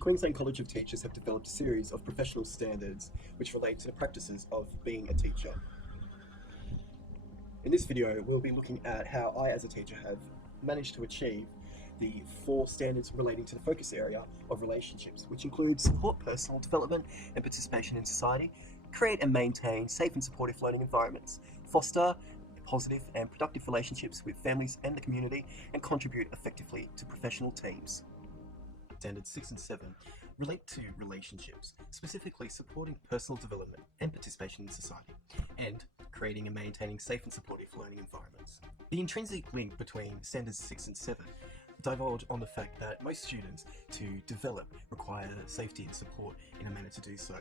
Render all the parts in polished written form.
Queensland College of Teachers have developed a series of professional standards which relate to the practices of being a teacher. In this video, we'll be looking at how I as a teacher have managed to achieve the 4 standards relating to the focus area of relationships, which include support personal development and participation in society, create and maintain safe and supportive learning environments, foster positive and productive relationships with families and the community, and contribute effectively to professional teams. Standards 6 and 7 relate to relationships, specifically supporting personal development and participation in society, and creating and maintaining safe and supportive learning environments. The intrinsic link between standards 6 and 7 divulge on the fact that most students to develop require safety and support in a manner to do so.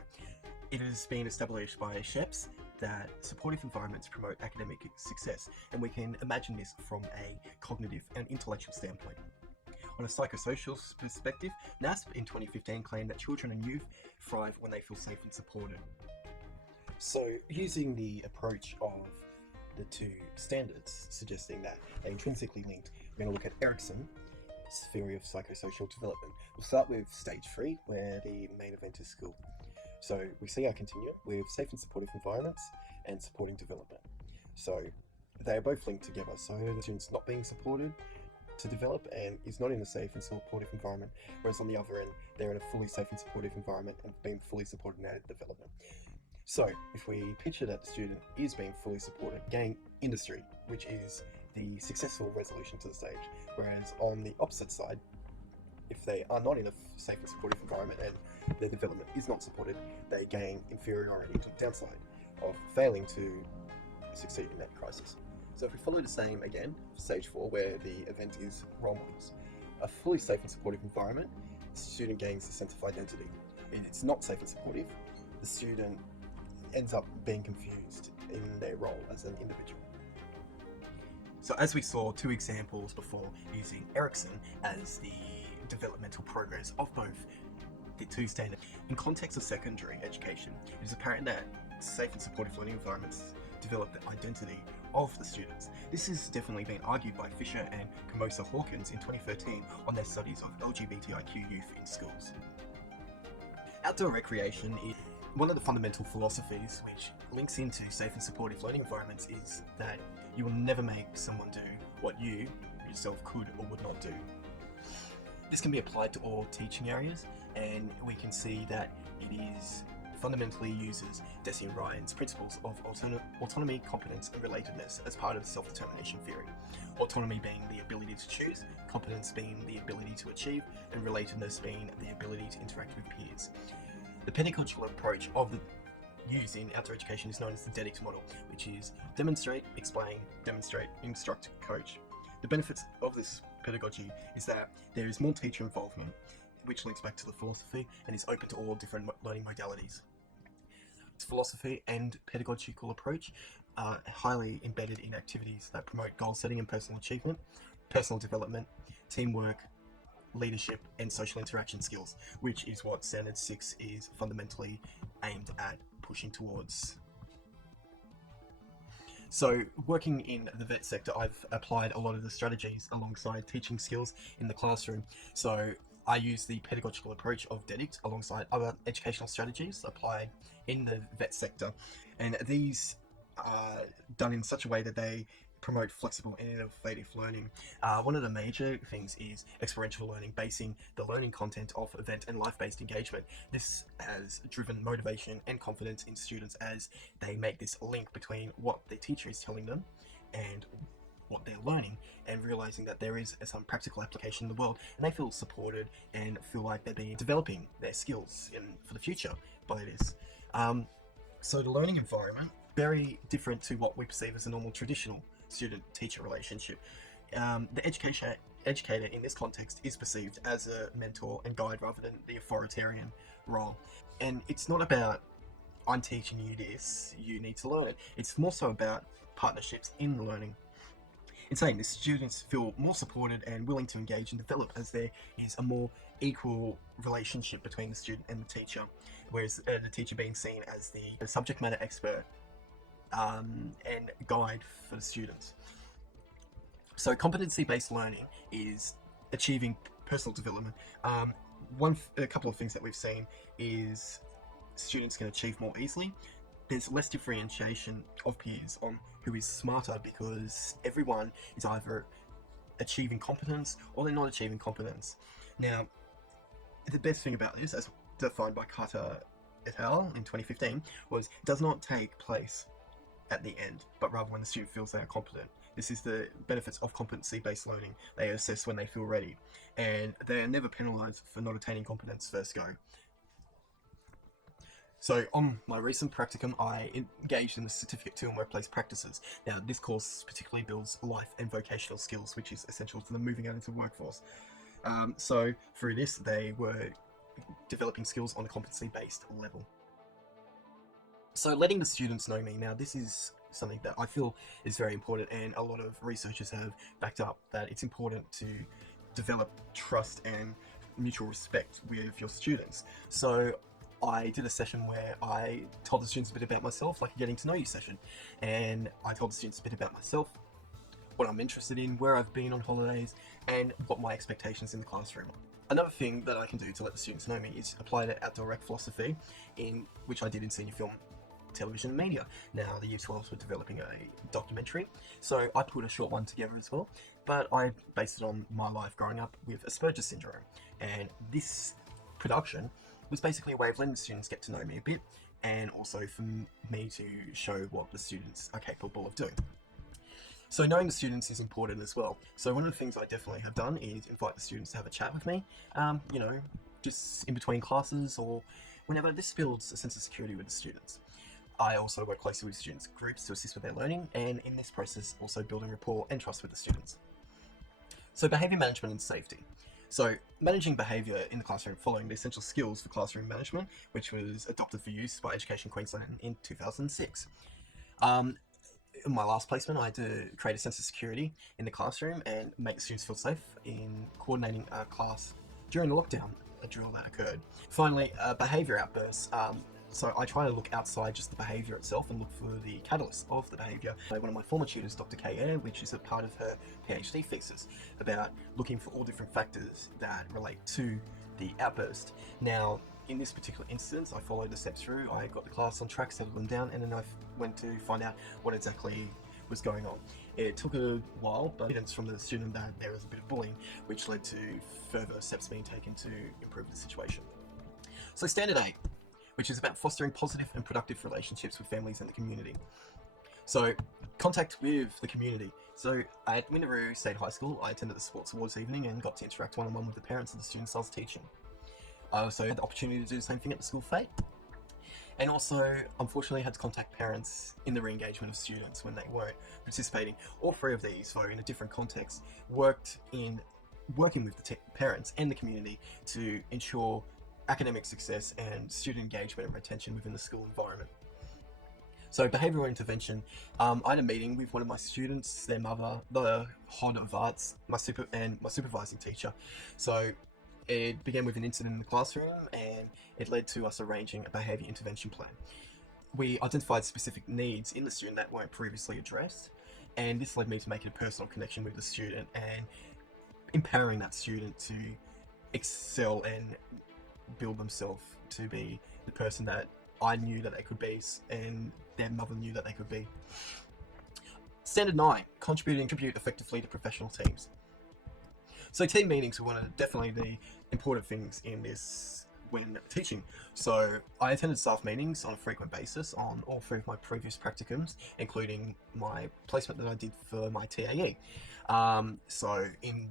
It has been established by SHEPS that supportive environments promote academic success, and we can imagine this from a cognitive and intellectual standpoint. On a psychosocial perspective, NASP in 2015 claimed that children and youth thrive when they feel safe and supported. So, using the approach of the 2 standards, suggesting that they're intrinsically linked, we're going to look at Erickson's theory of psychosocial development. We'll start with stage 3, where the main event is school. So we see our continuum with safe and supportive environments and supporting development. So they are both linked together. So the student's not being supported to develop and is not in a safe and supportive environment, whereas on the other end, they're in a fully safe and supportive environment and being fully supported in their development. So if we picture that the student is being fully supported, gain industry, which is the successful resolution to the stage, whereas on the opposite side, if they are not in a safe and supportive environment and their development is not supported, they gain inferiority to the downside of failing to succeed in that crisis. So if we follow the same again, for stage 4, where the event is role models, a fully safe and supportive environment, the student gains a sense of identity. If it's not safe and supportive, the student ends up being confused in their role as an individual. So as we saw 2 examples before using Erickson as the developmental progress of both the 2 standards. In context of secondary education, it is apparent that safe and supportive learning environments develop the identity of the students. This has definitely been argued by Fisher and Camosa Hawkins in 2013 on their studies of LGBTIQ youth in schools. Outdoor recreation is one of the fundamental philosophies which links into safe and supportive learning environments is that you will never make someone do what you yourself could or would not do. This can be applied to all teaching areas, and we can see that it is fundamentally uses Deci and Ryan's principles of autonomy, competence, and relatedness as part of self-determination theory. Autonomy being the ability to choose, competence being the ability to achieve, and relatedness being the ability to interact with peers. The pedagogical approach of the use in outdoor education is known as the DEDICT model, which is demonstrate, explain, demonstrate, instruct, coach. The benefits of this pedagogy is that there is more teacher involvement, which links back to the philosophy and is open to all different learning modalities. This philosophy and pedagogical approach are highly embedded in activities that promote goal setting and personal achievement, personal development, teamwork, leadership, and social interaction skills, which is what Standard 6 is fundamentally aimed at pushing towards. So, working in the vet sector, I've applied a lot of the strategies alongside teaching skills in the classroom. So, I use the pedagogical approach of DEDICT alongside other educational strategies applied in the vet sector. And these are done in such a way that they promote flexible and innovative learning. One of the major things is experiential learning, basing the learning content off event and life-based engagement. This has driven motivation and confidence in students as they make this link between what the teacher is telling them and what they're learning, and realizing that there is some practical application in the world, and they feel supported and feel like they're being developing their skills for the future by this. So the learning environment, very different to what we perceive as a normal traditional student-teacher relationship. The educator in this context is perceived as a mentor and guide rather than the authoritarian role. And it's not about, I'm teaching you this, you need to learn it. It's more so about partnerships in learning. In saying this, students feel more supported and willing to engage and develop as there is a more equal relationship between the student and the teacher, whereas the teacher being seen as the subject matter expert and guide for the students. So competency-based learning is achieving personal development. A couple of things that we've seen is students can achieve more easily. There's less differentiation of peers on who is smarter because everyone is either achieving competence or they're not achieving competence. Now, the best thing about this, as defined by Carter et al. In 2015, was it does not take place at the end, but rather when the student feels they are competent. This is the benefits of competency-based learning. They assess when they feel ready, and they are never penalised for not attaining competence first go. So on my recent practicum, I engaged in the Certificate 2 in Workplace Practices. Now, this course particularly builds life and vocational skills, which is essential to them moving out into the workforce. So through this, they were developing skills on a competency-based level. So letting the students know me. Now, this is something that I feel is very important, and a lot of researchers have backed up that it's important to develop trust and mutual respect with your students. So I did a session where I told the students a bit about myself, like a getting to know you session, and I told the students a bit about myself, what I'm interested in, where I've been on holidays, and what my expectations in the classroom are. Another thing that I can do to let the students know me is apply the outdoor rec philosophy, in which I did in senior film, television, and media. Now, the Year 12s were developing a documentary, so I put a short one together as well, but I based it on my life growing up with Asperger's syndrome, and this production was basically a way of letting the students get to know me a bit, and also for me to show what the students are capable of doing. So knowing the students is important as well. So one of the things I definitely have done is invite the students to have a chat with me, just in between classes or whenever. This builds a sense of security with the students. I also work closely with students' groups to assist with their learning, and in this process also building rapport and trust with the students. So behaviour management and safety. So managing behaviour in the classroom following the essential skills for classroom management, which was adopted for use by Education Queensland in 2006. In my last placement, I had to create a sense of security in the classroom and make the students feel safe in coordinating a class during the lockdown, a drill that occurred. Finally, behaviour outbursts. So I try to look outside just the behaviour itself and look for the catalyst of the behaviour. One of my former tutors, Dr. K. Ayer, which is a part of her PhD thesis, about looking for all different factors that relate to the outburst. Now, in this particular instance, I followed the steps through. I got the class on track, settled them down, and then I went to find out what exactly was going on. It took a while, but evidence from the student that there was a bit of bullying, which led to further steps being taken to improve the situation. So Standard 8, which is about fostering positive and productive relationships with families and the community. So, contact with the community. So, at Windaroo State High School, I attended the sports awards evening and got to interact one-on-one with the parents of the students I was teaching. I also had the opportunity to do the same thing at the school fete. And also, unfortunately, had to contact parents in the re-engagement of students when they weren't participating. All three of these, though, in a different context, working with the parents and the community to ensure academic success and student engagement and retention within the school environment. So behavioural intervention, I had a meeting with one of my students, their mother, the Hod of Arts, my supervising teacher. So it began with an incident in the classroom, and it led to us arranging a behaviour intervention plan. We identified specific needs in the student that weren't previously addressed, and this led me to making a personal connection with the student and empowering that student to excel and build themselves to be the person that I knew that they could be and their mother knew that they could be. Standard 9, contribute effectively to professional teams. So team meetings were one of definitely the important things in this when teaching. So I attended staff meetings on a frequent basis on all three of my previous practicums, including my placement that I did for my TAE. So in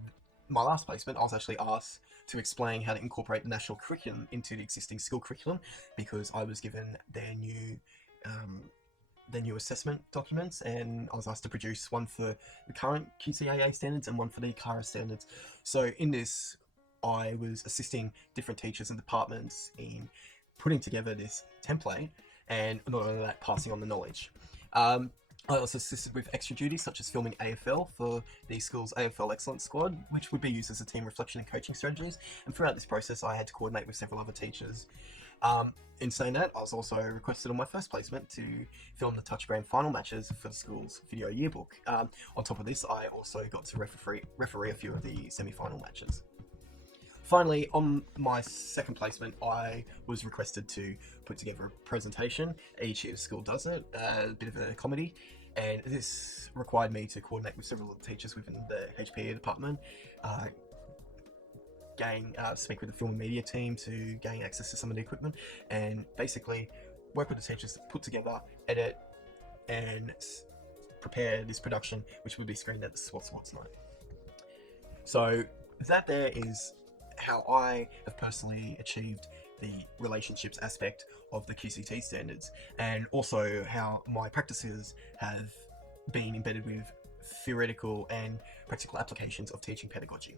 my last placement, I was actually asked to explain how to incorporate the national curriculum into the existing school curriculum, because I was given their new assessment documents, and I was asked to produce one for the current QTAA standards and one for the CARA standards. So in this, I was assisting different teachers and departments in putting together this template, and not only that, passing on the knowledge. I also assisted with extra duties such as filming AFL for the school's AFL Excellence Squad, which would be used as a team reflection and coaching strategies. And throughout this process, I had to coordinate with several other teachers. In saying that, I was also requested on my first placement to film the touchscreen final matches for the school's video yearbook. On top of this, I also got to referee a few of the semi-final matches. Finally, on my second placement, I was requested to put together a presentation. Each year the school does it, a bit of a comedy, and this required me to coordinate with several teachers within the HPE department, speak with the film and media team to gain access to some of the equipment, and basically work with the teachers to put together, edit, and prepare this production, which will be screened at the Swots night. So that there is how I have personally achieved the relationships aspect of the QCT standards, and also how my practices have been embedded with theoretical and practical applications of teaching pedagogy.